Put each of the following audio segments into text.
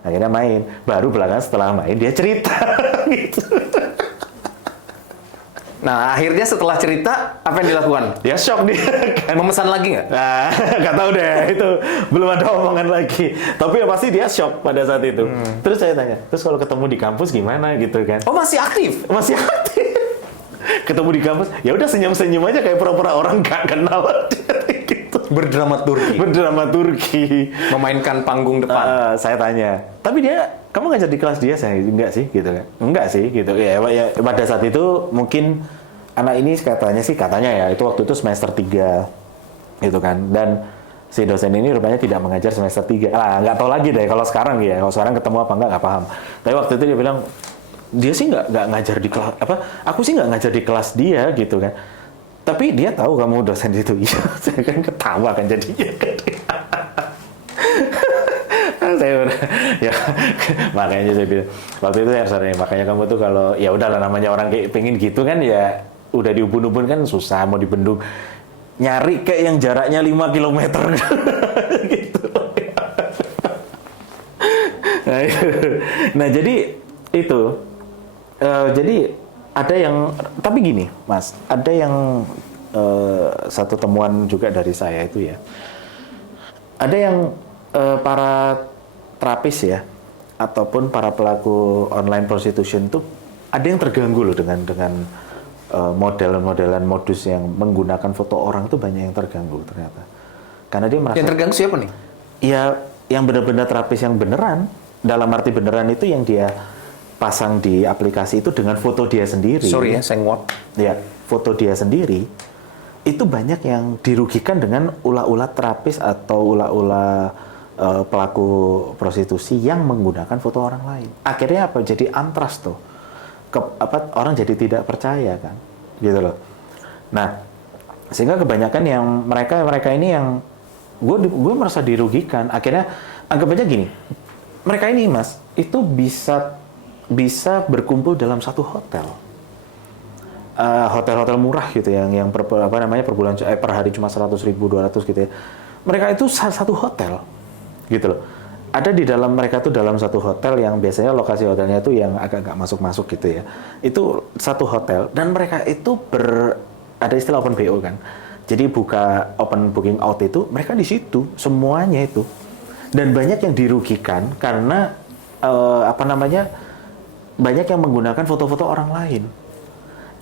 Akhirnya main. Baru belakangan setelah main dia cerita gitu. Nah, akhirnya setelah cerita, apa yang dilakukan? Dia shock dia kan. Memesan lagi nggak? Nah, nggak tahu deh, itu belum ada omongan lagi. Tapi ya pasti dia shock pada saat itu. Terus saya tanya, terus kalau ketemu di kampus gimana gitu kan? Oh, masih aktif? Masih aktif. Ketemu di kampus, ya udah senyum-senyum aja kayak pura-pura orang nggak kenal. Gitu. Berdramaturgi. Memainkan panggung depan. Saya tanya, tapi dia, kamu ngajar di kelas dia? Saya enggak sih, gitu kan? Enggak sih, gitu. Ya, pada saat itu mungkin anak ini katanya ya, itu waktu itu semester 3, gitu kan. Dan si dosen ini rupanya tidak mengajar semester 3. Nggak tahu lagi deh kalau sekarang ya. Kalau sekarang ketemu apa nggak paham. Tapi waktu itu dia bilang, dia sih nggak ngajar di kelas, aku sih nggak ngajar di kelas dia, gitu kan. Tapi dia tahu kamu dosen itu. Iya, saya kan ketawa kan jadinya. Ya makanya saya bilang waktu itu ya makanya kamu tuh kalau ya udahlah namanya orang kayak pengen gitu kan ya udah diubun-ubun kan susah mau dibendung nyari kayak yang jaraknya 5 kilometer gitu. Nah jadi itu jadi ada yang tapi gini Mas, ada yang satu temuan juga dari saya itu ya, ada yang para terapis ya ataupun para pelaku online prostitution itu ada yang terganggu loh dengan model-modelan modus yang menggunakan foto orang itu banyak yang terganggu ternyata karena dia merasa yang terganggu siapa nih? Ya yang benar-benar terapis yang beneran, dalam arti beneran itu yang dia pasang di aplikasi itu dengan foto dia sendiri. Sorry ya, senggol. Ya, foto dia sendiri itu banyak yang dirugikan dengan ulah-ulah terapis atau ulah-ulah pelaku prostitusi yang menggunakan foto orang lain. Akhirnya apa? Jadi antras tuh. Orang jadi tidak percaya kan. Gitu loh. Nah, sehingga kebanyakan yang mereka ini yang gue merasa dirugikan. Akhirnya anggap aja gini. Mereka ini Mas, itu bisa berkumpul dalam satu hotel. Hotel-hotel murah gitu yang per bulan per hari cuma 100.000 200 gitu ya. Mereka itu satu hotel. Gitu loh. Ada di dalam mereka tuh dalam satu hotel yang biasanya lokasi hotelnya itu yang agak masuk-masuk gitu ya. Itu satu hotel dan mereka itu ada istilah open BO kan. Jadi buka open booking out itu mereka di situ semuanya itu. Dan banyak yang dirugikan karena banyak yang menggunakan foto-foto orang lain.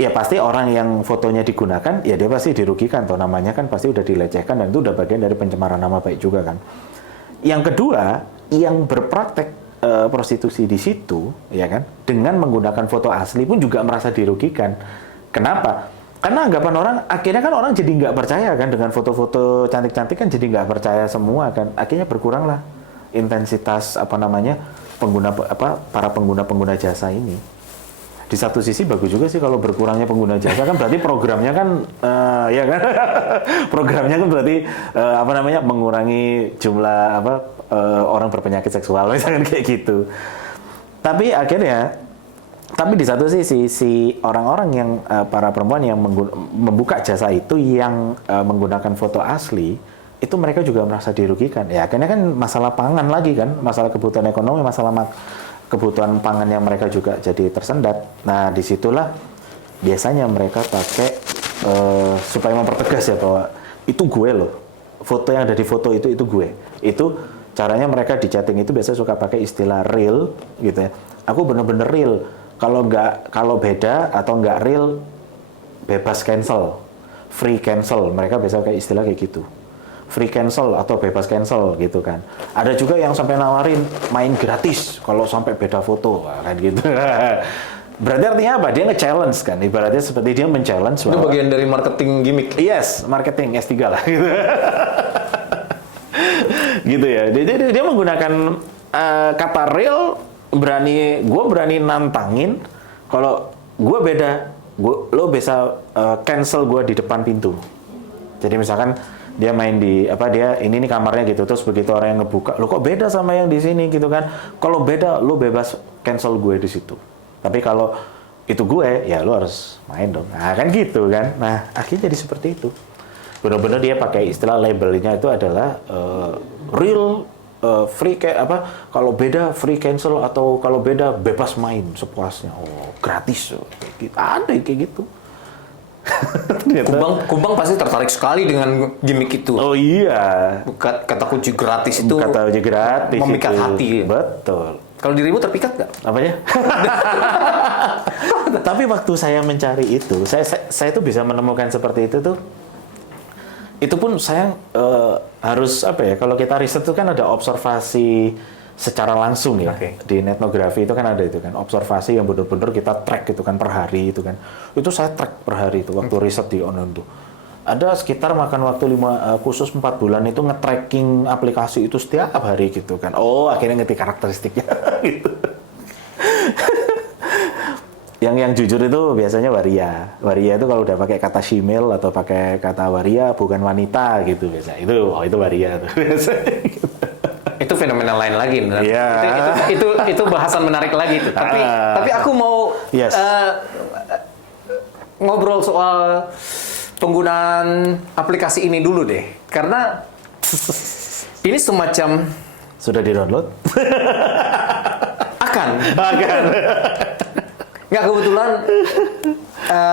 Ya pasti orang yang fotonya digunakan ya dia pasti dirugikan toh namanya kan pasti udah dilecehkan dan itu udah bagian dari pencemaran nama baik juga kan. Yang kedua, yang berpraktek prostitusi di situ, ya kan, dengan menggunakan foto asli pun juga merasa dirugikan. Kenapa? Karena anggapan orang, akhirnya kan orang jadi nggak percaya kan dengan foto-foto cantik-cantik kan jadi nggak percaya semua kan. Akhirnya berkuranglah intensitas para pengguna jasa ini. Di satu sisi bagus juga sih kalau berkurangnya pengguna jasa kan berarti programnya kan ya kan programnya kan berarti mengurangi jumlah orang berpenyakit seksual misalkan kayak gitu. Tapi di satu sisi si orang-orang yang para perempuan yang membuka jasa itu yang menggunakan foto asli itu mereka juga merasa dirugikan. Ya akhirnya kan masalah pangan lagi kan, masalah kebutuhan ekonomi, masalah kebutuhan pangan yang mereka juga jadi tersendat. Nah, disitulah biasanya mereka pakai supaya mempertegas ya bahwa itu gue loh. Foto yang ada di foto itu gue. Itu caranya mereka di chatting itu biasanya suka pakai istilah real gitu ya. Aku bener-bener real. Kalau beda atau nggak real bebas cancel, free cancel. Mereka biasa pakai istilah kayak gitu. Free cancel atau bebas cancel gitu kan. Ada juga yang sampai nawarin main gratis kalau sampai beda foto kan gitu. Berarti artinya apa? Dia nge-challenge kan. Ibaratnya seperti dia men-challenge. Itu bagian dari marketing gimmick. Yes, marketing S3 lah gitu. Gitu ya. Dia menggunakan kata real, gue berani nantangin kalau gue beda, lo bisa cancel gue di depan pintu. Jadi misalkan dia main di ini kamarnya gitu, terus begitu orang yang ngebuka, lo kok beda sama yang di sini gitu kan? Kalau beda, lo bebas cancel gue di situ. Tapi kalau itu gue, ya lo harus main dong. Nah kan gitu kan? Nah akhirnya jadi seperti itu. Benar-benar dia pakai istilah labelnya itu adalah real free kayak apa? Kalau beda free cancel atau kalau beda bebas main sepuasnya. Oh, gratis. Kayak gitu. Ada yang kayak gitu. Kumbang pasti tertarik sekali dengan gimmick itu. Oh iya. Kata kunci gratis itu Kata kunci gratis memikat itu. hati. Betul. Kalau dirimu terpikat nggak? Apanya? Tapi waktu saya mencari itu, saya tuh bisa menemukan seperti itu tuh. Itu pun saya harus apa ya? Kalau kita riset itu kan ada observasi secara langsung ya. Oke. Di etnografi itu kan ada itu kan observasi yang benar-benar kita track itu kan per hari itu kan. Itu saya track per hari itu waktu riset di online tuh. Ada sekitar makan waktu khusus 4 bulan itu nge-tracking aplikasi itu setiap hari gitu kan. Oh, akhirnya ngerti karakteristiknya gitu. Yang jujur itu biasanya waria. Waria itu kalau udah pakai kata shemale atau pakai kata waria bukan wanita gitu biasa. Itu waria tuh. Itu fenomena lain lagi. Yeah. Itu bahasan menarik lagi tuh. Tapi aku mau Yes. ngobrol soal penggunaan aplikasi ini dulu deh. Karena ini semacam Sudah di-download? akan. Nggak, kebetulan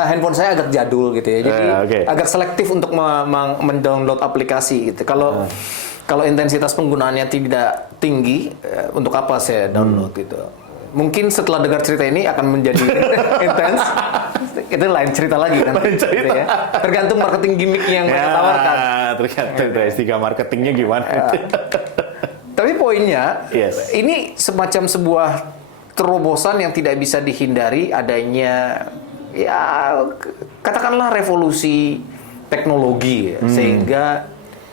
handphone saya agak jadul gitu ya, jadi Okay. agak selektif untuk mendownload aplikasi gitu. Kalau intensitas penggunaannya tidak tinggi, untuk apa saya download gitu? Mungkin setelah dengar cerita ini akan menjadi intens. Itu lain cerita lagi kan? Gitu ya. Tergantung marketing gimmick yang mereka tawarkan. Tergantung dari tiga marketingnya gimana. Tapi poinnya, Yes. ini semacam sebuah terobosan yang tidak bisa dihindari adanya, ya katakanlah revolusi teknologi ya, sehingga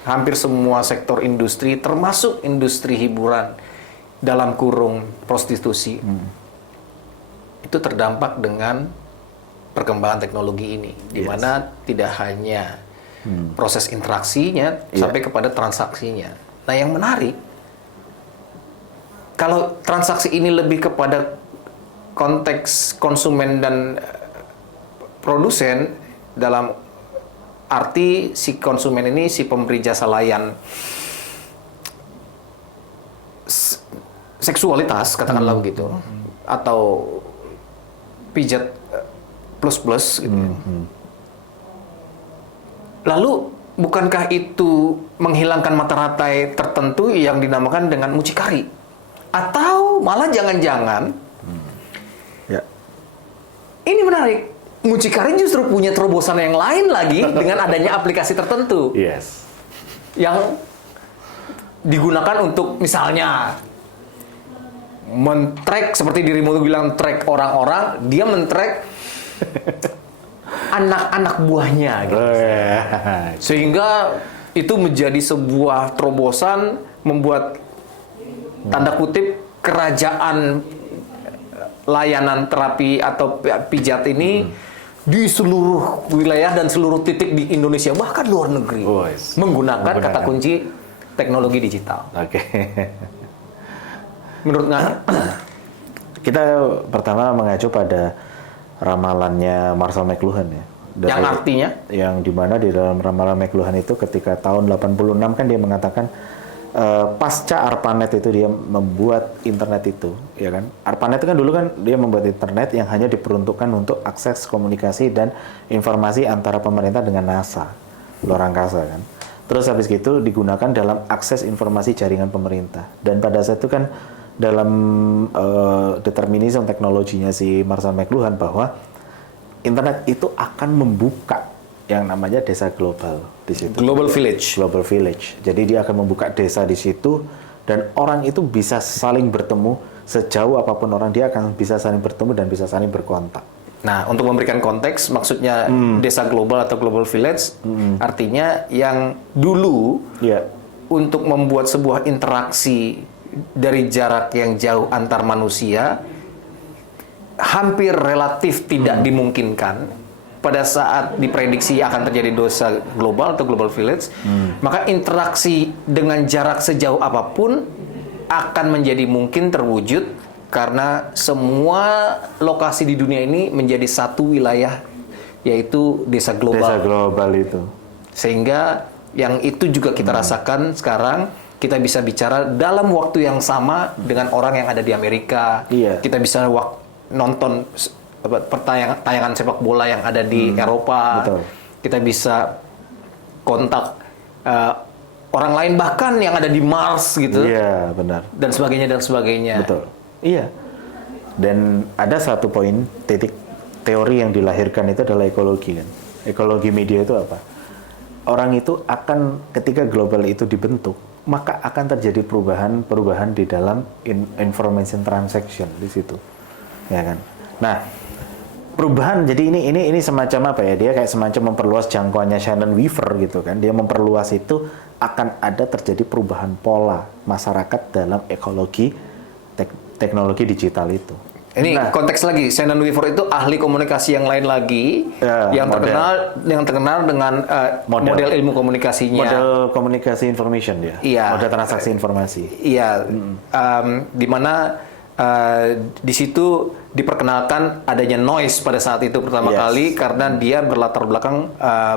hampir semua sektor industri termasuk industri hiburan dalam kurung prostitusi itu terdampak dengan perkembangan teknologi ini, di mana tidak hanya proses interaksinya sampai kepada transaksinya. Nah, yang menarik, kalau transaksi ini lebih kepada konteks konsumen dan produsen, dalam arti si konsumen ini si pemberi jasa layan seksualitas, katakanlah begitu, atau pijat plus gitu. Lalu bukankah itu menghilangkan mata rantai tertentu yang dinamakan dengan mucikari? Atau malah jangan-jangan ini menarik, mucikari justru punya terobosan yang lain lagi dengan adanya aplikasi tertentu yang digunakan untuk misalnya men-track, seperti dirimu bilang track orang-orang, dia men-track anak-anak buahnya gitu. Sehingga itu menjadi sebuah terobosan membuat tanda kutip kerajaan layanan terapi atau pijat ini di seluruh wilayah dan seluruh titik di Indonesia, bahkan luar negeri, menggunakan kata kunci teknologi digital. Menurut Ngana? Kita pertama mengacu pada ramalannya Marshall McLuhan ya. Yang artinya? Yang dimana di dalam ramalan McLuhan itu ketika tahun 86 kan dia mengatakan pasca ARPANET itu dia membuat internet itu, ya kan? ARPANET itu kan dulu kan dia membuat internet yang hanya diperuntukkan untuk akses komunikasi dan informasi antara pemerintah dengan NASA, luar angkasa kan. Terus habis itu digunakan dalam akses informasi jaringan pemerintah. Dan pada saat itu kan dalam determinisme teknologinya si Marshall McLuhan bahwa internet itu akan membuka yang namanya desa global di situ. Global Village. Global Village. Jadi dia akan membuka desa di situ dan orang itu bisa saling bertemu sejauh apapun orang, dia akan bisa saling bertemu dan bisa saling berkontak. Nah, untuk memberikan konteks, maksudnya desa global atau global village, artinya yang dulu untuk membuat sebuah interaksi dari jarak yang jauh antar manusia hampir relatif tidak dimungkinkan. Pada saat diprediksi akan terjadi dosa global atau global village, maka interaksi dengan jarak sejauh apapun akan menjadi mungkin terwujud karena semua lokasi di dunia ini menjadi satu wilayah, yaitu desa global. Desa global itu. Sehingga yang itu juga kita rasakan sekarang kita bisa bicara dalam waktu yang sama dengan orang yang ada di Amerika. Iya. Kita bisa nonton tayangan sepak bola yang ada di Eropa. Betul. Kita bisa kontak orang lain bahkan yang ada di Mars gitu. Iya, benar. Dan sebagainya. Betul. Iya. Dan ada satu poin titik teori yang dilahirkan itu adalah ekologi kan. Ekologi media itu apa? Orang itu akan ketika global itu dibentuk, maka akan terjadi perubahan di dalam information transaction di situ. Ya kan? Nah, perubahan jadi ini semacam apa ya? Dia kayak semacam memperluas jangkauannya Shannon Weaver gitu kan. Dia memperluas itu akan ada terjadi perubahan pola masyarakat dalam ekologi teknologi digital itu. Ini konteks lagi, Shannon Weaver itu ahli komunikasi yang lain lagi, yang terkenal dengan model ilmu komunikasinya. Model komunikasi information dia. Iya. Model transaksi informasi. Iya. Di mana di situ diperkenalkan adanya noise pada saat itu pertama kali karena dia berlatar belakang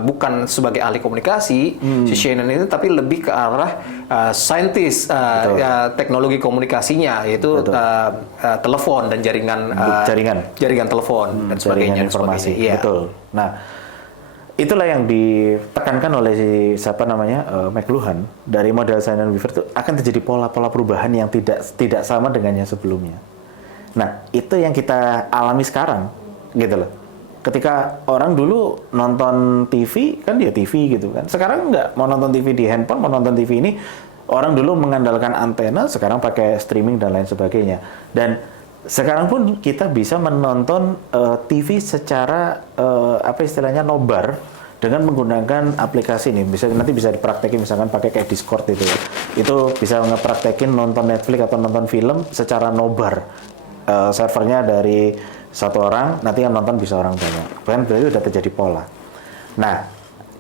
bukan sebagai ahli komunikasi si Shannon itu, tapi lebih ke arah saintis teknologi komunikasinya, yaitu telepon dan jaringan telepon dan sebagainya. Informasi. Iya. Betul. Nah, itulah yang ditekankan oleh McLuhan dari model Shannon Weaver itu akan terjadi pola-pola perubahan yang tidak sama dengan yang sebelumnya. Nah, itu yang kita alami sekarang, gitu loh. Ketika orang dulu nonton TV, kan dia TV gitu kan. Sekarang nggak, mau nonton TV di handphone, mau nonton TV ini, orang dulu mengandalkan antena, sekarang pakai streaming dan lain sebagainya. Dan sekarang pun kita bisa menonton TV secara nobar dengan menggunakan aplikasi ini. Nanti bisa dipraktekin misalkan pakai kayak Discord itu ya. Itu bisa ngepraktekin nonton Netflix atau nonton film secara nobar. Servernya dari satu orang, nanti yang nonton bisa orang banyak. Kan berarti sudah terjadi pola. Nah,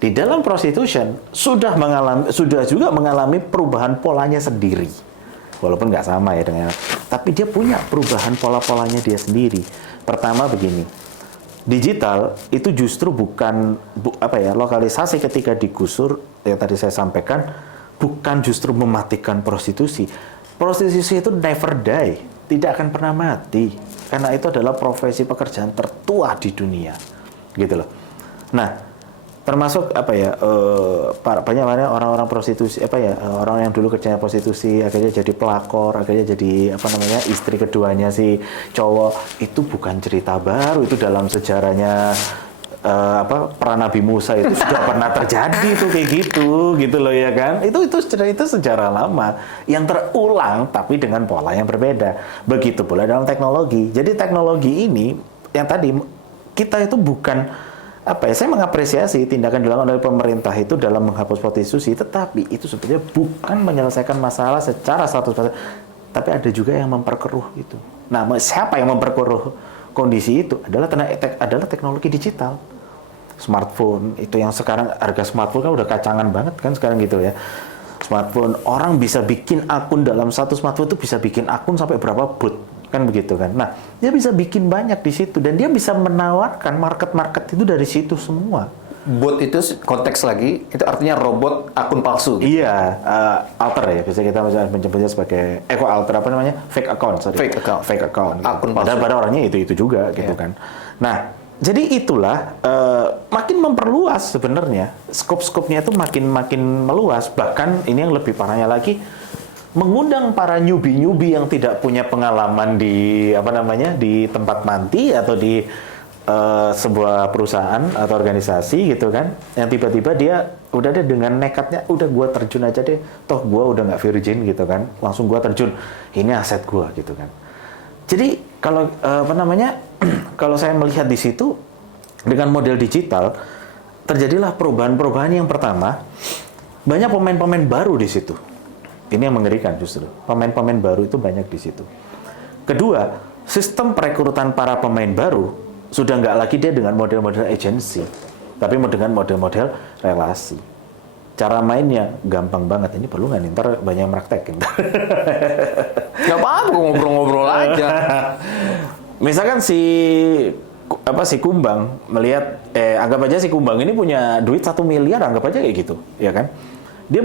di dalam prostitution sudah juga mengalami perubahan polanya sendiri. Walaupun nggak sama ya dengan, tapi dia punya perubahan pola-polanya dia sendiri. Pertama begini, digital itu justru bukan lokalisasi ketika digusur yang tadi saya sampaikan, bukan justru mematikan prostitusi. Prostitusi itu never die, tidak akan pernah mati, karena itu adalah profesi pekerjaan tertua di dunia, gitu loh. Nah, termasuk banyak orang-orang prostitusi orang yang dulu kerjanya prostitusi akhirnya jadi pelakor, akhirnya jadi istri keduanya si cowok, itu bukan cerita baru, itu dalam sejarahnya para Nabi Musa itu sudah pernah terjadi tuh kayak gitu loh ya kan. Itu sejarah lama yang terulang tapi dengan pola yang berbeda. Begitu pula dalam teknologi. Jadi teknologi ini yang tadi kita itu bukan saya mengapresiasi tindakan dilakukan oleh pemerintah itu dalam menghapus prostitusi, tetapi itu sebetulnya bukan menyelesaikan masalah secara 100%, tapi ada juga yang memperkeruh itu. Nah, siapa yang memperkeruh kondisi itu adalah teknologi digital. Smartphone itu yang sekarang harga smartphone kan udah kacangan banget kan sekarang gitu ya. Smartphone, orang bisa bikin akun dalam satu smartphone itu bisa bikin akun sampai berapa boot kan begitu kan. Nah, dia bisa bikin banyak di situ dan dia bisa menawarkan market itu dari situ semua. Bot itu konteks lagi, itu artinya robot akun palsu. Gitu? Iya, alter ya, bisa kita menyebutnya sebagai alter fake account. Fake account. Akun palsu. Pada orangnya itu juga gitu kan. Nah, jadi itulah makin memperluas sebenarnya skop-skopnya itu makin meluas. Bahkan ini yang lebih parahnya lagi, mengundang para newbie yang tidak punya pengalaman di di tempat manti atau di sebuah perusahaan atau organisasi gitu kan, yang tiba-tiba dia udah deh dengan nekatnya udah gua terjun aja deh, toh gua udah nggak virgin gitu kan, langsung gua terjun, ini aset gua gitu kan. Jadi kalau kalau saya melihat di situ dengan model digital terjadilah perubahan-perubahan. Yang pertama, banyak pemain-pemain baru di situ. Ini yang mengerikan justru. Pemain-pemain baru itu banyak di situ. Kedua, sistem perekrutan para pemain baru sudah nggak lagi dia dengan model-model agency, tapi dengan model-model relasi. Cara mainnya gampang banget. Ini perlu nggak nih? Ntar banyak yang praktekin. Nggak apa-apa, ngobrol-ngobrol aja. Misalkan si Kumbang melihat, anggap aja si Kumbang ini punya duit 1 miliar, anggap aja kayak gitu, ya kan? Dia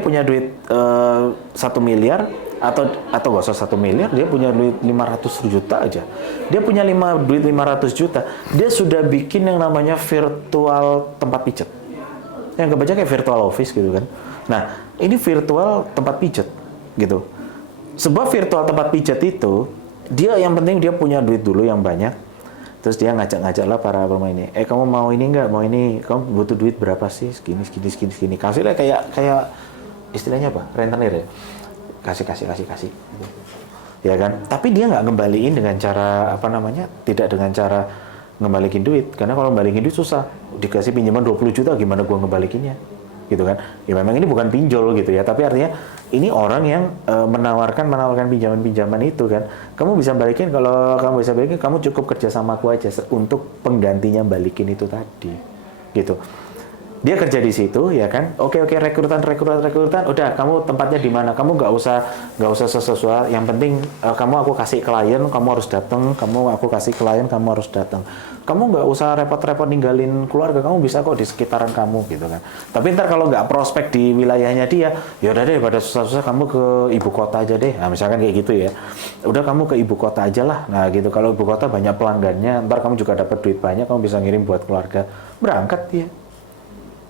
punya duit 1 miliar atau nggak usah 1 miliar, dia punya duit 500 juta aja. Dia punya duit 500 juta. Dia sudah bikin yang namanya virtual tempat pijat. Yang kebaca kayak virtual office gitu kan. Nah, ini virtual tempat pijat gitu. Sebuah virtual tempat pijat itu, dia yang penting dia punya duit dulu yang banyak. Terus dia ngajak-ngajak lah para pemainnya. Kamu mau ini nggak? Mau ini? Kamu butuh duit berapa sih? Segini. Kasihlah kayak istilahnya apa? Rentenir ya. Kasih. Ya kan? Tapi dia nggak ngembaliin dengan cara tidak dengan cara ngembalikin duit. Karena kalau ngembalikin duit susah. Dikasih pinjaman 20 juta, gimana gua ngembalikinnya? Gitu kan? Ya memang ini bukan pinjol gitu ya. Tapi artinya ini orang yang menawarkan pinjaman itu kan. Kamu bisa balikin, kalau kamu bisa balikin, kamu cukup kerja sama aku aja untuk penggantinya balikin itu tadi. Gitu. Dia kerja di situ ya kan. Oke, rekrutan. Udah, kamu tempatnya di mana? Kamu nggak usah sesuatu. Yang penting kamu aku kasih klien, kamu harus datang. Aku kasih klien, kamu harus datang. Kamu nggak usah repot-repot ninggalin keluarga. Kamu bisa kok di sekitaran kamu gitu kan. Tapi ntar kalau nggak prospek di wilayahnya dia, ya udah deh, pada susah-susah kamu ke ibu kota aja deh. Nah, misalkan kayak gitu ya. Udah, kamu ke ibu kota aja lah. Nah gitu. Kalau ibu kota banyak pelanggannya, ntar kamu juga dapat duit banyak. Kamu bisa ngirim buat keluarga. Berangkat dia.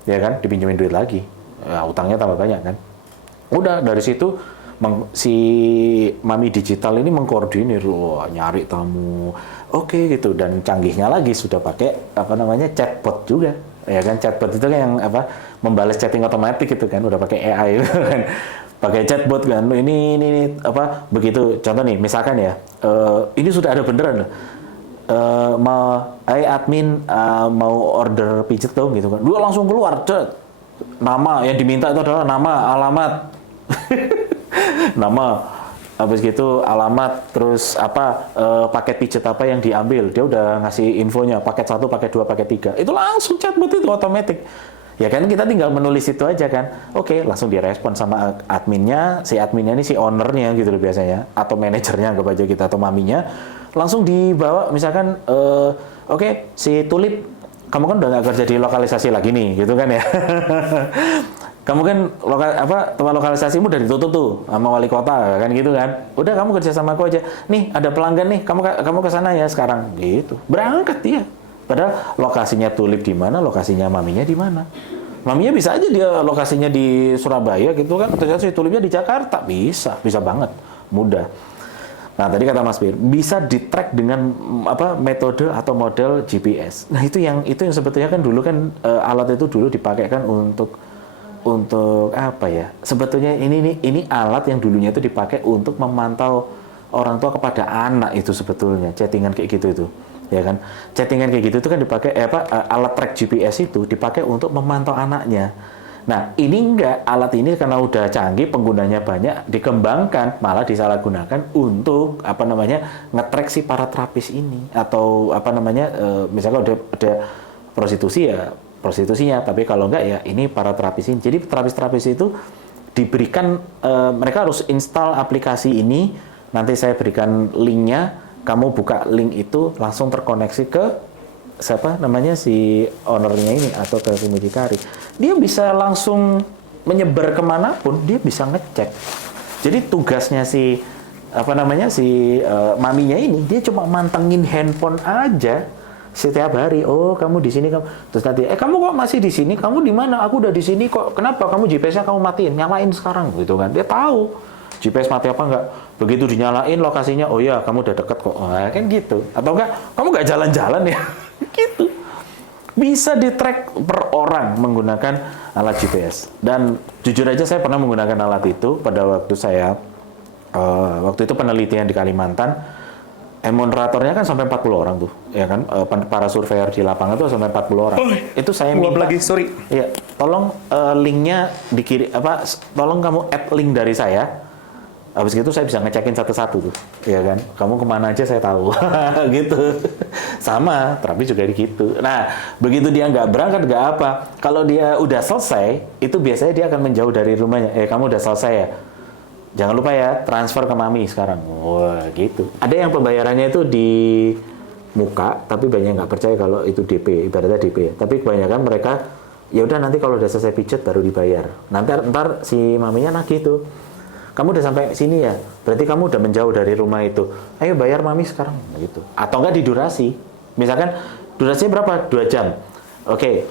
Ya kan, dipinjemin duit lagi, ya, utangnya tambah banyak kan. Udah, dari situ si Mami Digital ini mengkoordinir, nyari tamu, oke gitu. Dan canggihnya lagi sudah pakai chatbot juga, ya kan. Chatbot itu kan yang membalas chatting otomatis gitu kan, udah pakai AI kan. Pakai chatbot kan, ini begitu. Contoh nih, misalkan ya, ini sudah ada beneran. Admin mau order pijet dong gitu kan. Dia langsung keluar, nama yang diminta itu adalah nama, alamat. Nama, habis gitu alamat, terus paket pijet apa yang diambil. Dia udah ngasih infonya, paket 1, paket 2, paket 3. Itu langsung chatbot itu otomatis. Ya kan, kita tinggal menulis itu aja kan. Oke, langsung direspon sama adminnya. Si adminnya ini si ownernya gitu loh biasanya, atau manajernya anggap aja kita, atau maminya. Langsung dibawa, misalkan si Tulip, kamu kan udah nggak kerja di lokalisasi lagi nih gitu kan ya. Kamu kan tempat lokalisasimu udah ditutup tuh sama wali kota kan gitu kan. Udah, kamu kerja sama aku aja. Nih ada pelanggan nih, kamu ke sana ya sekarang gitu. Berangkat dia. Padahal lokasinya Tulip di mana, lokasinya maminya di mana. Maminya bisa aja dia lokasinya di Surabaya gitu kan. Ternyata si Tulipnya di Jakarta, bisa banget, mudah. Nah, tadi kata Mas Bir, bisa di-track dengan metode atau model GPS. Nah, itu yang sebetulnya kan dulu kan alat itu dulu dipakai kan untuk apa ya? Sebetulnya ini alat yang dulunya itu dipakai untuk memantau orang tua kepada anak itu sebetulnya, chattingan kayak gitu itu. Ya kan? Chattingan kayak gitu itu kan dipakai alat track GPS itu dipakai untuk memantau anaknya. Nah, ini enggak, alat ini karena udah canggih, penggunanya banyak, dikembangkan, malah disalahgunakan untuk nge-track si para terapis ini, atau misalnya ada prostitusi ya prostitusinya, tapi kalau enggak ya ini para terapis ini. Jadi terapis-terapis itu diberikan, mereka harus install aplikasi ini, nanti saya berikan linknya, kamu buka link itu langsung terkoneksi ke si ownernya ini atau ke si mucikari. Dia bisa langsung menyebar kemanapun, dia bisa ngecek. Jadi tugasnya si maminya ini, dia cuma mantengin handphone aja setiap hari. Oh, kamu di sini, kamu. Terus nanti, kamu kok masih di sini? Kamu di mana? Aku udah di sini kok. Kenapa? Kamu GPS-nya kamu matiin, nyalain sekarang gitu kan. Dia tahu GPS mati apa enggak. Begitu dinyalain lokasinya, oh ya, kamu udah deket kok. Kan gitu. Atau enggak, kamu enggak jalan-jalan ya. Gitu. Bisa di-track per orang menggunakan alat GPS. Dan jujur aja saya pernah menggunakan alat itu pada waktu saya waktu itu penelitian di Kalimantan. Moderatornya kan sampai 40 orang tuh, ya kan? Para surveyor di lapangan tuh sampai 40 orang. Itu saya minta lagi, sorry. Iya, tolong linknya dikirim tolong kamu add link dari saya. Habis itu saya bisa ngecekin satu-satu tuh, ya kan? Kamu kemana aja saya tahu, gitu. Sama, terapi juga gitu. Nah, begitu dia nggak berangkat, nggak apa. Kalau dia udah selesai, itu biasanya dia akan menjauh dari rumahnya. Kamu udah selesai ya? Jangan lupa ya, transfer ke mami sekarang. Wah, gitu. Ada yang pembayarannya itu di muka, tapi banyak yang nggak percaya kalau itu DP, ibaratnya DP. Tapi kebanyakan mereka Ya udah nanti kalau udah selesai pijet baru dibayar. Ntar si maminya nagih tuh. Kamu udah sampai sini ya, berarti kamu udah menjauh dari rumah itu. Ayo bayar mami sekarang, gitu. Atau enggak di durasi. Misalkan durasinya berapa? 2 jam. Oke,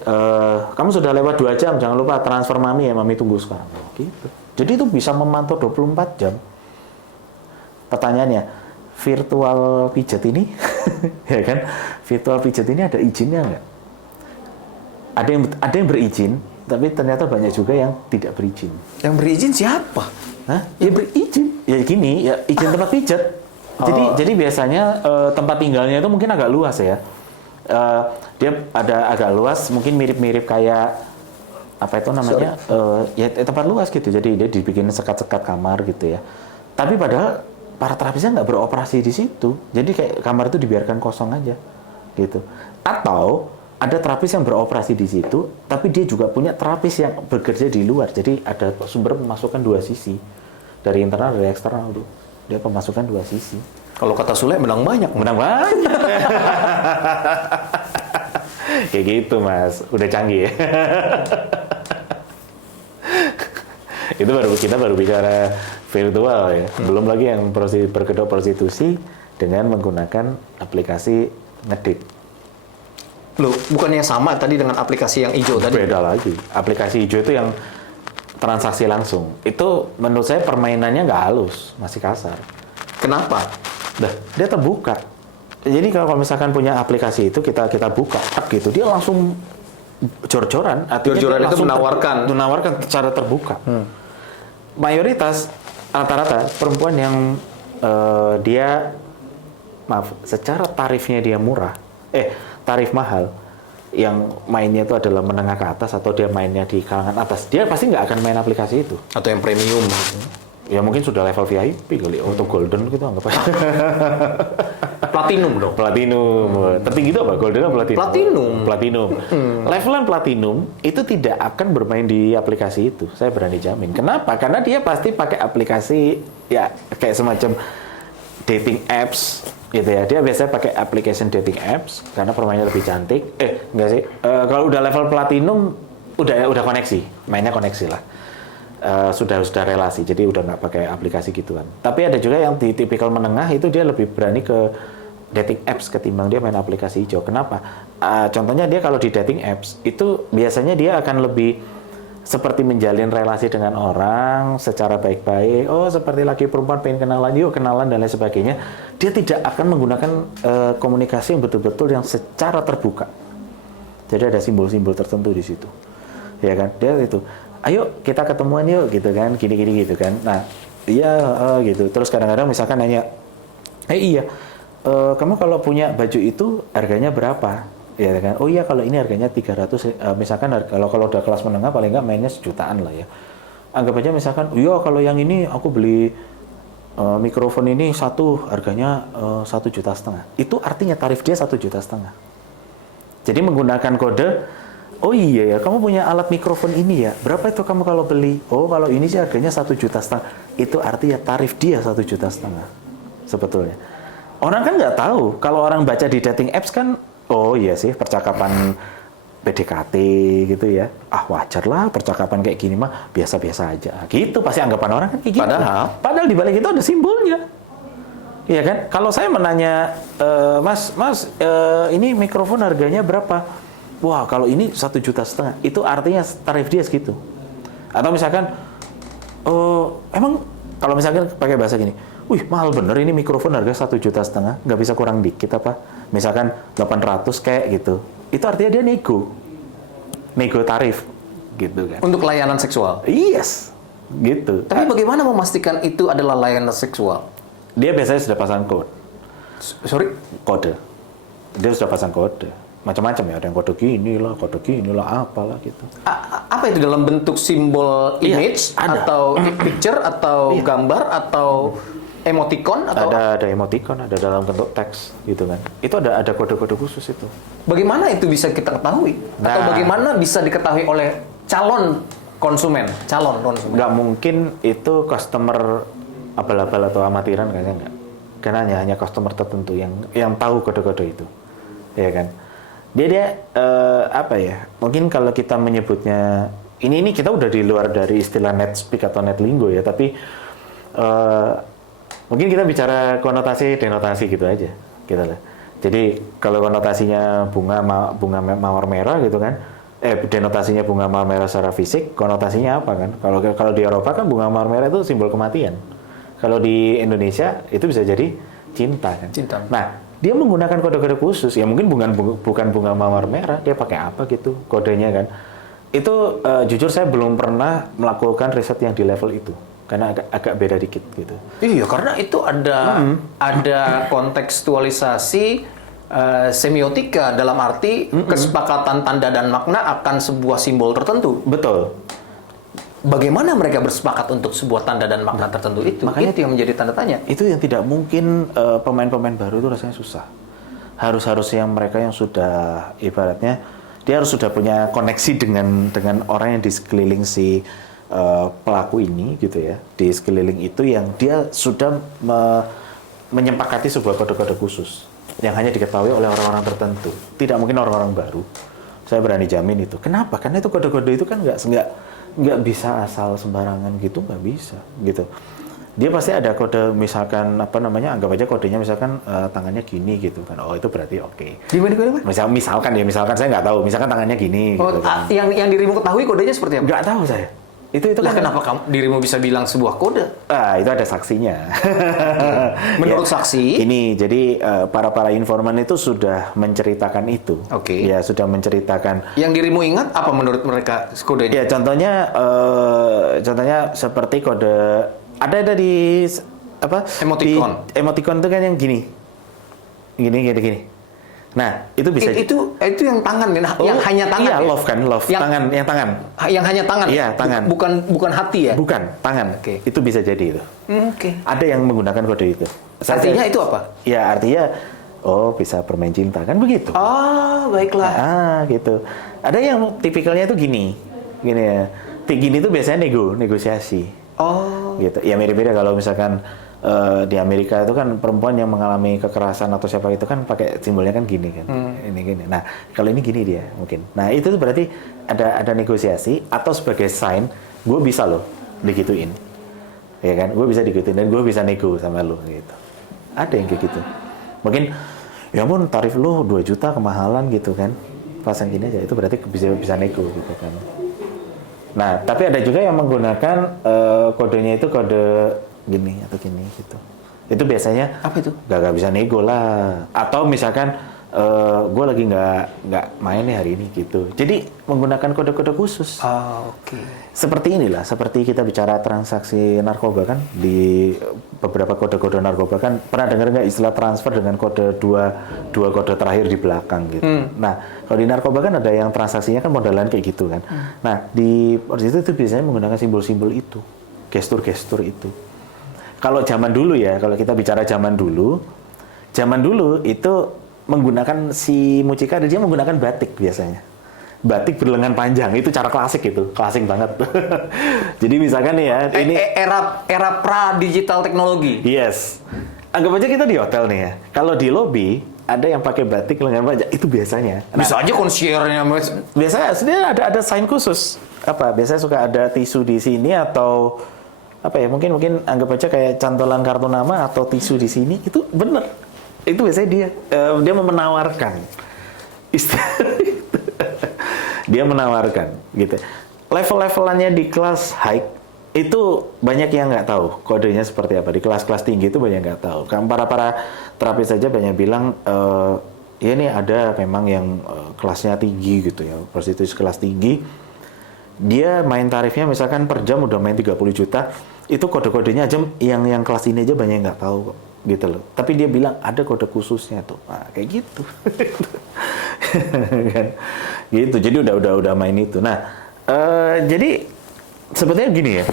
kamu sudah lewat 2 jam, jangan lupa transfer mami ya, mami tunggu sekarang. Gitu. Jadi itu bisa memantau 24 jam. Pertanyaannya, virtual pijat ini, ya kan? Virtual pijat ini ada izinnya nggak? Ada yang berizin, tapi ternyata banyak juga yang tidak berizin. Yang berizin siapa? Hah? Ya berizin. Ya gini, ya izin tempat pijat. Jadi biasanya tempat tinggalnya itu mungkin agak luas ya. Dia ada agak luas, mungkin mirip-mirip kayak apa itu namanya? Ya tempat luas gitu. Jadi dia dibikin sekat-sekat kamar gitu ya. Tapi padahal para terapisnya nggak beroperasi di situ. Jadi kayak kamar itu dibiarkan kosong aja gitu. Atau ada terapis yang beroperasi di situ, tapi dia juga punya terapis yang bekerja di luar. Jadi ada sumber pemasukan 2 sisi. Dari internal, dari eksternal tuh. Dia pemasukan 2 sisi. Kalau kata Sule, menang banyak. Menang banyak. Kayak gitu, Mas. Udah canggih ya. Itu kita baru bicara virtual ya. Belum lagi yang berkedok prostitusi dengan menggunakan aplikasi ngedit. Loh, bukannya sama tadi dengan aplikasi yang hijau tadi? Beda lagi. Aplikasi hijau itu yang transaksi langsung. Itu menurut saya permainannya nggak halus, masih kasar. Kenapa? Dia terbuka. Jadi kalau misalkan punya aplikasi itu kita buka, gitu, dia langsung jor-joran. Jor-joran itu menawarkan secara terbuka. Mayoritas rata-rata perempuan yang dia secara tarifnya dia murah, tarif mahal, yang mainnya itu adalah menengah ke atas atau dia mainnya di kalangan atas, dia pasti nggak akan main aplikasi itu. Atau yang premium. Ya mungkin sudah level VIP kali, atau golden gitu anggap aja. Platinum dong. Platinum. Tertinggi itu apa? Golden atau platinum? Platinum. Levelan platinum itu tidak akan bermain di aplikasi itu. Saya berani jamin. Kenapa? Karena dia pasti pakai aplikasi ya kayak semacam dating apps gitu ya. Dia biasanya pakai application dating apps karena permainannya lebih cantik. Enggak sih. Kalau udah level platinum udah koneksi, mainnya koneksi lah. Sudah relasi, jadi udah nggak pakai aplikasi gituan. Tapi ada juga yang di tipikal menengah itu dia lebih berani ke dating apps ketimbang dia main aplikasi hijau. Kenapa? Contohnya dia kalau di dating apps itu biasanya dia akan lebih seperti menjalin relasi dengan orang secara baik-baik. Oh, seperti laki perempuan pengen kenalan, yuk kenalan dan lain sebagainya. Dia tidak akan menggunakan komunikasi yang betul-betul yang secara terbuka. Jadi ada simbol-simbol tertentu di situ, ya kan? Dia itu, ayo kita ketemuan yuk, gitu kan? Gini gitu kan? Nah, iya gitu. Terus kadang-kadang misalkan nanya, iya, kamu kalau punya baju itu harganya berapa? Ya kan? Oh iya, kalau ini harganya 300, misalkan kalau udah kelas menengah paling nggak mainnya 1 jutaan lah ya. Anggap aja misalkan, iya kalau yang ini aku beli mikrofon ini satu harganya 1,5 juta. Itu artinya tarif dia 1,5 juta. Jadi menggunakan kode, oh iya ya, kamu punya alat mikrofon ini ya, berapa itu kamu kalau beli? Oh kalau ini sih harganya 1,5 juta. Itu artinya tarif dia 1,5 juta sebetulnya. Orang kan nggak tahu, kalau orang baca di dating apps kan, oh iya sih, percakapan PDKT gitu ya. Wajar lah percakapan kayak gini mah biasa-biasa aja. Gitu pasti anggapan orang kan kayak gitu. Padahal di balik itu ada simbolnya. Iya kan? Kalau saya menanya, Mas, ini mikrofon harganya berapa? Wah, kalau ini 1,5 juta. Itu artinya tarif dia segitu. Atau misalkan, emang kalau misalkan pakai bahasa gini, wih mahal bener ini mikrofon harga 1,5 juta, nggak bisa kurang dikit apa? Misalkan 800 kayak gitu. Itu artinya dia nego tarif, gitu kan? Untuk layanan seksual. Yes, gitu. Tapi bagaimana memastikan itu adalah layanan seksual? Dia biasanya sudah pasang kode. Kode. Dia sudah pasang kode. Macam-macam ya, ada yang kode gini lah, apalah gitu. Apa itu dalam bentuk simbol image, atau picture, atau gambar, atau emoticon, atau ada emoticon, ada dalam bentuk teks gitu kan. Itu ada kode-kode khusus itu. Bagaimana itu bisa kita ketahui? Atau bagaimana bisa diketahui oleh calon konsumen? Nggak mungkin itu customer abal-abal atau amatiran, kayaknya nggak. Karena hanya customer tertentu yang tahu kode-kode itu, ya kan. Apa ya? Mungkin kalau kita menyebutnya ini kita udah di luar dari istilah net speak atau net lingo ya, tapi mungkin kita bicara konotasi denotasi gitu aja, gitu lah. Jadi kalau konotasinya bunga mawar merah gitu kan, denotasinya bunga mawar merah secara fisik, konotasinya apa kan? Kalau di Eropa kan bunga mawar merah itu simbol kematian. Kalau di Indonesia itu bisa jadi cinta kan. Cinta. Nah, dia menggunakan kode-kode khusus, ya mungkin bukan bunga mawar merah, dia pakai apa gitu kodenya kan. Itu jujur saya belum pernah melakukan riset yang di level itu, karena agak beda dikit gitu. Iya, karena itu ada kontekstualisasi semiotika dalam arti kesepakatan tanda dan makna akan sebuah simbol tertentu. Betul. Bagaimana mereka bersepakat untuk sebuah tanda dan makna tertentu itu? Makanya itu yang menjadi tanda tanya. Itu yang tidak mungkin pemain-pemain baru itu rasanya susah. Harus yang mereka yang sudah ibaratnya dia harus sudah punya koneksi dengan orang yang di sekeliling si pelaku ini gitu ya. Di sekeliling itu yang dia sudah menyepakati sebuah kode-kode khusus yang hanya diketahui oleh orang-orang tertentu. Tidak mungkin orang-orang baru. Saya berani jamin itu. Kenapa? Karena itu kode-kode itu kan nggak bisa asal sembarangan gitu, nggak bisa gitu. Dia pasti ada kode, misalkan anggap aja kodenya misalkan tangannya gini gitu kan. Oh, itu berarti oke. Gimana? Misalkan saya nggak tahu, misalkan tangannya gini Oh, gitu kan. yang dirimu ketahui kodenya seperti apa? Nggak tahu saya. Itu Lah, kan kenapa dirimu bisa bilang sebuah kode? itu ada saksinya. Menurut Ya, saksi? ini jadi para informan itu sudah menceritakan itu. Oke. Ya, sudah menceritakan. Yang dirimu ingat apa menurut mereka kodenya? Ya, contohnya seperti kode ada di apa? Emoticon. Di emoticon itu kan yang gini. Gini. Nah, itu bisa Itu yang tangan, yang hanya tangan. Iya, ya? love kan, tangan. Yang hanya tangan. Iya, tangan. Bukan hati ya? Bukan, tangan. Oke. Itu bisa jadi itu. Oke. Ada yang menggunakan kode itu. Artinya itu apa? Ya, artinya bisa bermain cinta kan begitu. Oh, baiklah. Gitu. Ada yang tipikalnya itu gini ya. Gini itu biasanya negosiasi. Oh. Gitu. Ya mirip-mirip kalau misalkan di Amerika itu kan perempuan yang mengalami kekerasan atau siapa itu kan pakai simbolnya kan gini kan. Ini gini. Nah, kalau ini gini dia mungkin. Nah, itu tuh berarti ada negosiasi atau sebagai sign gue bisa loh digituin. Ya kan? Gue bisa digituin dan gue bisa nego sama lo gitu. Ada yang kayak gitu. Mungkin ya ampun tarif lo 2 juta kemahalan gitu kan. Pasang gini aja itu berarti bisa nego gitu kan. Nah, tapi ada juga yang menggunakan kodenya itu kode gini atau gini gitu. Itu biasanya apa itu? Gak bisa nego lah. Atau misalkan gue lagi nggak main nih hari ini gitu. Jadi menggunakan kode-kode khusus. Oke. Seperti inilah, seperti kita bicara transaksi narkoba kan di beberapa kode-kode narkoba kan pernah dengar nggak istilah transfer dengan kode dua kode terakhir di belakang gitu. Nah, kalau di narkoba kan ada yang transaksinya kan modelan kayak gitu kan. Nah, di itu biasanya menggunakan simbol-simbol itu, gestur-gestur itu. Kalau zaman dulu ya, kalau kita bicara zaman dulu itu menggunakan si mucikari dia menggunakan batik biasanya. Batik berlengan panjang itu cara klasik banget. Jadi misalkan nih ya, ini era pra digital teknologi. Yes. Anggap aja kita di hotel nih ya. Kalau di lobby ada yang pakai batik lengan panjang itu biasanya. Bisa aja concierge-nya. Biasanya sebenarnya ada sign khusus. Biasanya suka ada tisu di sini atau mungkin anggap aja kayak cantolan kartu nama atau tisu di sini itu bener itu biasanya dia menawarkan dia menawarkan gitu. Level-levelannya di kelas high itu banyak yang nggak tahu kodenya seperti apa. Di kelas-kelas tinggi itu banyak nggak tahu. Kan para terapis saja banyak bilang ya ini ada memang yang kelasnya tinggi gitu ya, prostitusi kelas tinggi. Dia main tarifnya misalkan per jam udah main 30 juta, itu kode-kodenya aja yang kelas ini aja banyak yang nggak tahu kok, gitu loh. Tapi dia bilang ada kode khususnya tuh, kayak gitu, kan, gitu. Jadi udah main itu. Nah, jadi sebetulnya gini ya,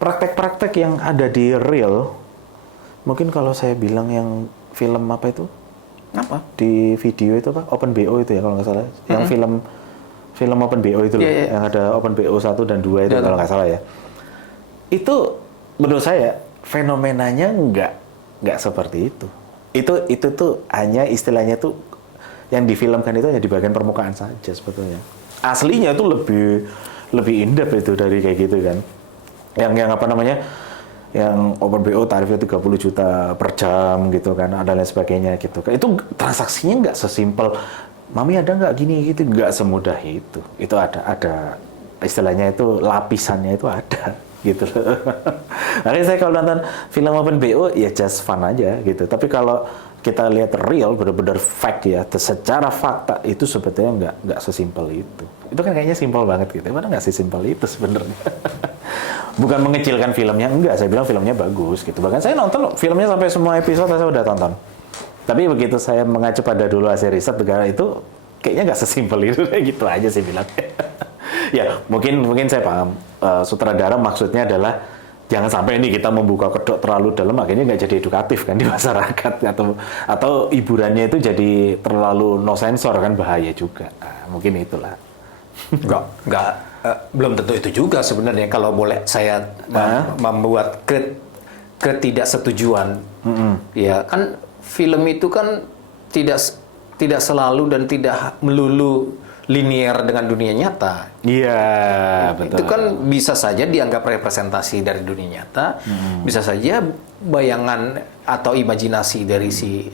praktek-praktek yang ada di real, mungkin kalau saya bilang yang film apa itu, di video itu OpenBO itu ya kalau nggak salah, yang film OpenBO itu loh, yang ada OpenBO 1 dan 2 itu kalau nggak salah ya. Itu menurut saya fenomenanya nggak seperti itu. Itu tuh hanya istilahnya tuh yang difilmkan itu hanya di bagian permukaan saja sebetulnya. Aslinya itu lebih in-depth itu dari kayak gitu kan. Yang apa namanya? Yang OpenBO tarifnya 30 juta per jam gitu kan, ada lain sebagainya gitu kan. Itu transaksinya nggak sesimpel, Mami ada nggak gini gitu, nggak semudah itu. Itu ada istilahnya itu lapisannya itu ada gitu. Makanya saya kalau nonton film OpenBO ya just fun aja gitu. Tapi kalau kita lihat real, benar-benar fact ya, secara fakta itu sebetulnya nggak sesimpel itu. Itu kan kayaknya simpel banget gitu. Mana nggak sesimpel itu sebenarnya. Bukan mengecilkan filmnya, enggak. Saya bilang filmnya bagus gitu. Bahkan saya nonton filmnya sampai semua episode saya udah tonton. Tapi begitu saya mengacu pada dulu hasil riset negara itu, kayaknya nggak sesimpel itu. Gitu aja sih bilang. Ya, mungkin saya paham. Sutradara maksudnya adalah jangan sampai ini kita membuka kedok terlalu dalam, akhirnya nggak jadi edukatif kan di masyarakat, atau hiburannya itu jadi terlalu no sensor kan, bahaya juga. Nah, mungkin itulah. Enggak. Belum tentu itu juga sebenarnya, kalau boleh saya membuat ketidaksetujuan. Ya kan, film itu kan tidak selalu dan tidak melulu linear dengan dunia nyata. Iya, betul. Itu kan bisa saja dianggap representasi dari dunia nyata, bisa saja bayangan atau imajinasi dari si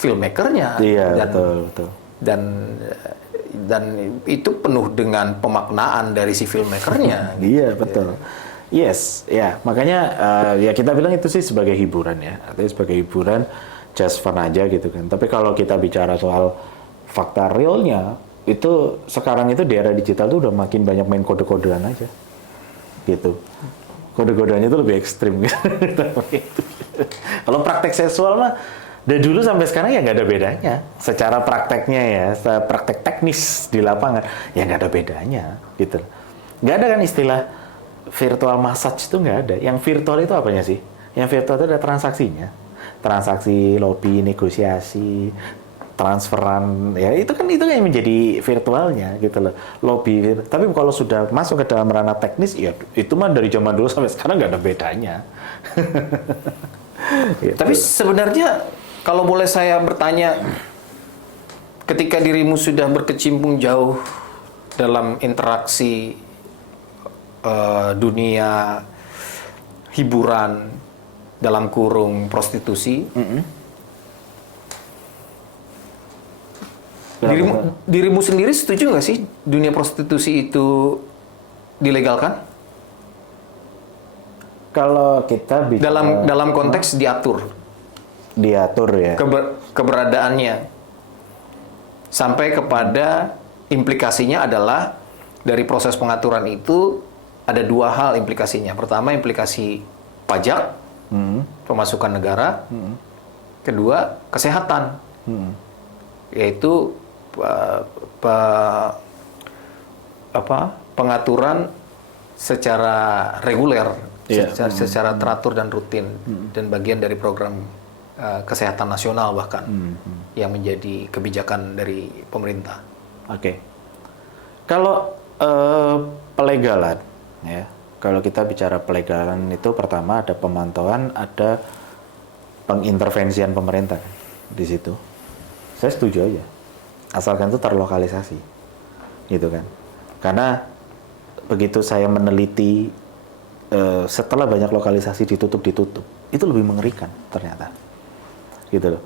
filmmakernya. Iya, betul. Dan itu penuh dengan pemaknaan dari si filmmakernya. Iya, betul. Yes, ya. Makanya ya kita bilang itu sih sebagai hiburan ya. Artinya sebagai hiburan, just fun aja gitu kan. Tapi kalau kita bicara soal fakta realnya, itu sekarang itu di era digital tuh udah makin banyak main kode-kodean aja. Gitu. Kode-kodeannya itu lebih ekstrim gitu. Kalau praktek seksual mah dari dulu sampai sekarang ya nggak ada bedanya. Secara prakteknya ya, secara praktek teknis di lapangan, ya nggak ada bedanya, gitu. Nggak ada kan istilah virtual massage itu nggak ada. Yang virtual itu apanya sih? Yang virtual itu ada transaksinya. Transaksi, lobby, negosiasi, transferan, ya itu kan yang menjadi virtualnya, gitu loh. Lobby. Tapi kalau sudah masuk ke dalam ranah teknis, ya itu mah dari zaman dulu sampai sekarang nggak ada bedanya. Gitu. Tapi sebenarnya kalau boleh saya bertanya, ketika dirimu sudah berkecimpung jauh dalam interaksi dunia hiburan dalam kurung prostitusi, dirimu sendiri setuju nggak sih dunia prostitusi itu dilegalkan? Kalau kita bicara dalam konteks diatur ya. Keberadaannya sampai kepada implikasinya adalah dari proses pengaturan itu ada dua hal implikasinya. Pertama, implikasi pajak, pemasukan negara. Kedua, kesehatan, yaitu pengaturan secara reguler, secara teratur dan rutin, dan bagian dari program kesehatan nasional bahkan yang menjadi kebijakan dari pemerintah. Oke. Kalau pelegalan, ya, kalau kita bicara pelegalan itu pertama ada pemantauan, ada pengintervensian pemerintah di situ. Saya setuju aja, asalkan itu terlokalisasi, gitu kan? Karena begitu saya meneliti setelah banyak lokalisasi ditutup, itu lebih mengerikan ternyata. Gitu loh.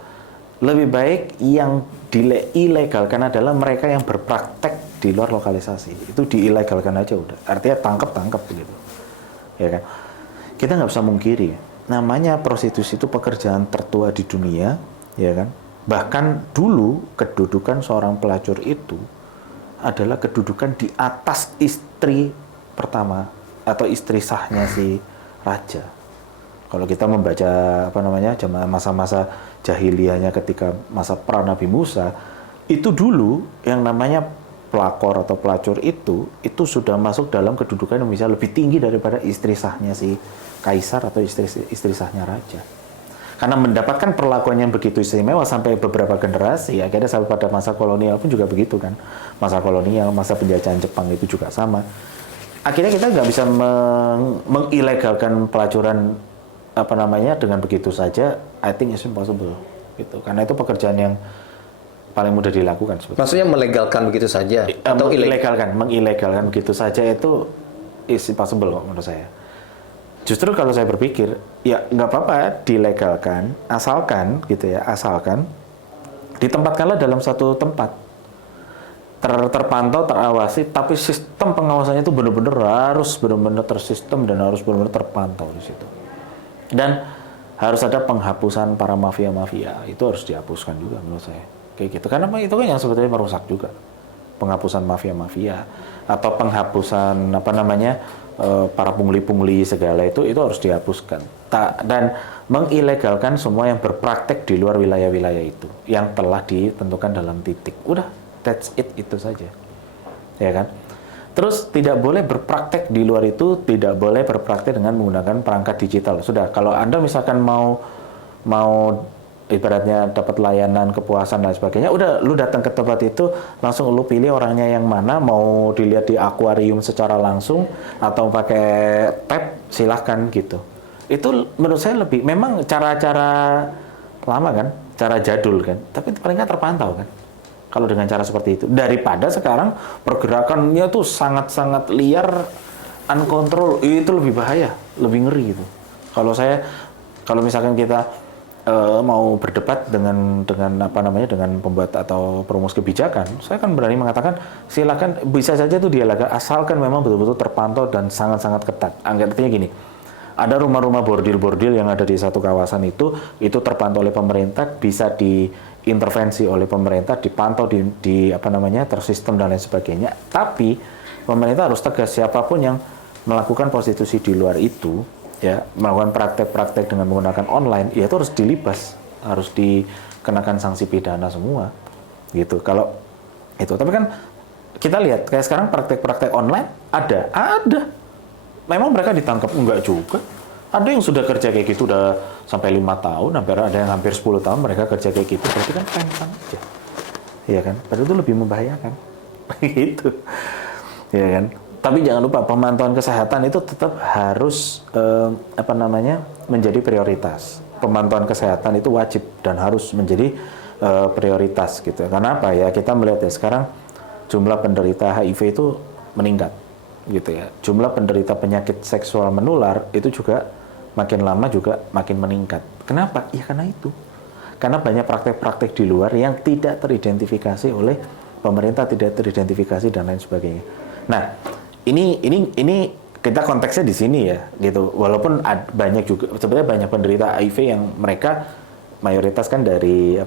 Lebih baik yang diilegalkan adalah mereka yang berpraktek di luar lokalisasi. Itu diilegalkan aja udah. Artinya tangkap begitu. Ya kan? Kita nggak bisa mungkiri. Namanya prostitusi itu pekerjaan tertua di dunia, ya kan? Bahkan dulu kedudukan seorang pelacur itu adalah kedudukan di atas istri pertama atau istri sahnya si raja. Kalau kita membaca masa-masa jahiliyahnya ketika masa pra Nabi Musa, itu dulu yang namanya pelakor atau pelacur itu sudah masuk dalam kedudukan yang bisa lebih tinggi daripada istri sahnya si kaisar atau istri sahnya raja. Karena mendapatkan perlakuan yang begitu istimewa sampai beberapa generasi, akhirnya sampai pada masa kolonial pun juga begitu kan. Masa kolonial, masa penjajahan Jepang itu juga sama. Akhirnya kita nggak bisa mengilegalkan pelacuran dengan begitu saja. I think it's impossible gitu. Karena itu pekerjaan yang paling mudah dilakukan sebetulnya. Maksudnya melegalkan begitu saja atau mengilegalkan begitu saja itu is impossible kok menurut saya. Justru kalau saya berpikir, ya nggak apa-apa dilegalkan, asalkan gitu ya, asalkan ditempatkanlah dalam satu tempat, terpantau, terawasi, tapi sistem pengawasannya itu benar-benar harus benar-benar tersistem dan harus benar-benar terpantau di situ. Dan harus ada penghapusan para mafia-mafia, itu harus dihapuskan juga menurut saya, kayak gitu. Karena itu kan yang sebetulnya merusak juga, penghapusan mafia-mafia atau penghapusan para pungli-pungli segala itu harus dihapuskan. Dan mengilegalkan semua yang berpraktek di luar wilayah-wilayah itu yang telah ditentukan dalam titik. Udah, that's it, itu saja. Ya kan? Terus tidak boleh berpraktek di luar itu, tidak boleh berpraktek dengan menggunakan perangkat digital. Sudah, kalau Anda misalkan mau ibaratnya dapat layanan, kepuasan dan sebagainya, udah lu datang ke tempat itu langsung lu pilih orangnya yang mana, mau dilihat di akuarium secara langsung atau pakai tab, silahkan gitu. Itu menurut saya lebih, memang cara-cara lama kan, cara jadul kan, tapi paling nggak terpantau kan kalau dengan cara seperti itu, daripada sekarang pergerakannya tuh sangat-sangat liar, uncontrol, itu lebih bahaya, lebih ngeri gitu. Kalau misalkan kita mau berdebat dengan pembuat atau perumus kebijakan, saya kan berani mengatakan silakan, bisa saja itu dilakukan asalkan memang betul-betul terpantau dan sangat-sangat ketat. Artinya gini, ada rumah-rumah bordil-bordil yang ada di satu kawasan itu terpantau oleh pemerintah, bisa diintervensi oleh pemerintah, dipantau tersistem dan lain sebagainya. Tapi pemerintah harus tegas, siapapun yang melakukan prostitusi di luar itu, ya, melakukan praktek-praktek dengan menggunakan online, ya itu harus dilibas, harus dikenakan sanksi pidana semua, gitu. Kalau itu, tapi kan kita lihat kayak sekarang praktek-praktek online ada. Memang mereka ditangkap enggak juga. Ada yang sudah kerja kayak gitu udah sampai 5 tahun, ada yang hampir 10 tahun mereka kerja kayak gitu, berarti kan fine aja, iya kan? Padahal itu lebih membahayakan, gitu, ya kan? Tapi jangan lupa pemantauan kesehatan itu tetap harus menjadi prioritas. Pemantauan kesehatan itu wajib dan harus menjadi prioritas gitu. Karena apa ya? Kita melihat ya sekarang jumlah penderita HIV itu meningkat gitu ya. Jumlah penderita penyakit seksual menular itu juga makin lama juga makin meningkat. Kenapa? Ya karena itu. Karena banyak praktek-praktek di luar yang tidak teridentifikasi oleh pemerintah, tidak teridentifikasi dan lain sebagainya. Nah, ini kita konteksnya di sini ya, gitu. Walaupun banyak juga sebenarnya banyak penderita HIV yang mereka mayoritas kan dari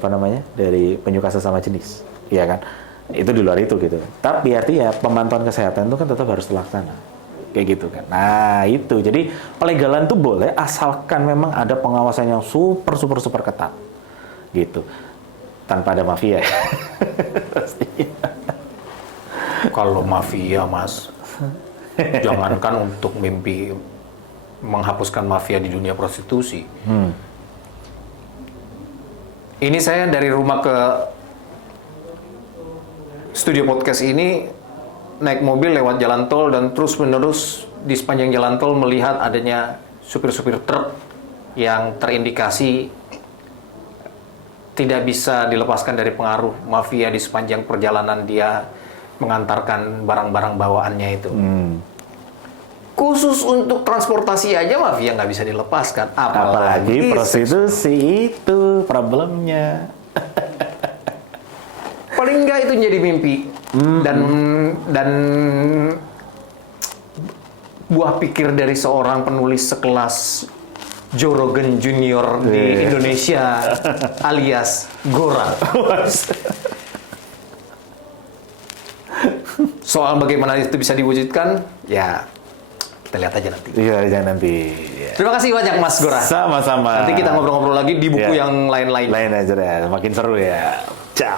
dari penyuka sesama jenis, ya kan? Itu di luar itu gitu. Tapi artinya pemantauan kesehatan itu kan tetap harus terlaksana, kayak gitu kan. Nah itu, jadi pelegalan itu boleh asalkan memang ada pengawasan yang super ketat, gitu. Tanpa ada mafia. Kalau mafia, Mas, jangankan untuk mimpi menghapuskan mafia di dunia prostitusi. Ini saya dari rumah ke studio podcast ini naik mobil lewat jalan tol dan terus-menerus di sepanjang jalan tol melihat adanya supir-supir truk yang terindikasi tidak bisa dilepaskan dari pengaruh mafia di sepanjang perjalanan dia mengantarkan barang-barang bawaannya itu. Khusus untuk transportasi aja mafia nggak bisa dilepaskan. Apalagi prostitusi, itu problemnya. Paling nggak itu jadi mimpi. Dan buah pikir dari seorang penulis sekelas Joe Rogan Junior di Indonesia alias Gora. Soal bagaimana itu bisa diwujudkan, ya kita lihat aja nanti. Iya, nanti. Ya. Terima kasih banyak Mas Gora. Sama-sama. Nanti kita ngobrol-ngobrol lagi di buku yang lain-lain. Lain aja deh, makin seru ya. Ciao.